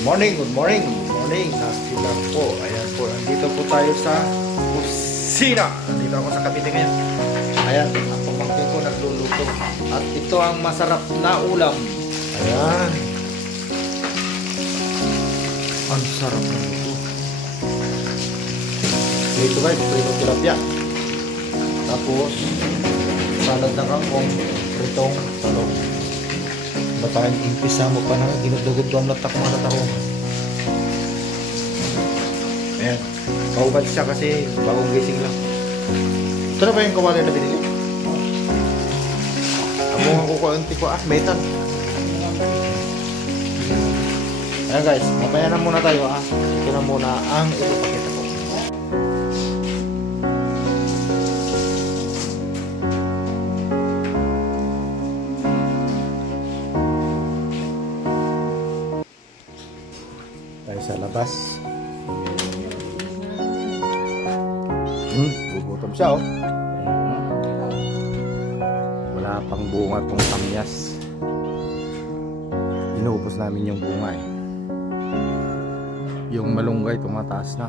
Good morning. Nasila po. Ayan po, nandito po tayo sa kusina. Nandito ako sa kabite ngayon. Ayan, ang pamangkin ko nagluluto. At ito ang masarap na ulam. Ayan. Ang sarap na ito. Dito guys, pritong tilapia. Tapos, salad na kangkong, pritong talong. Batakan impisa mo pa na ginudugod ko ang latak mga tao. Ayan. Kaubad siya kasi bagong gising lang. Ito na ba yung kawali na binili? Abungan ko kaunti ko. Metan. Ayan guys, mamaya na muna tayo Ito na muna ang ipapakita ko. Tayo sa labas. Gugutom siya Wala pang bunga tong kamyas. Inuubos namin yung bunga Yung malunggay tumataas na.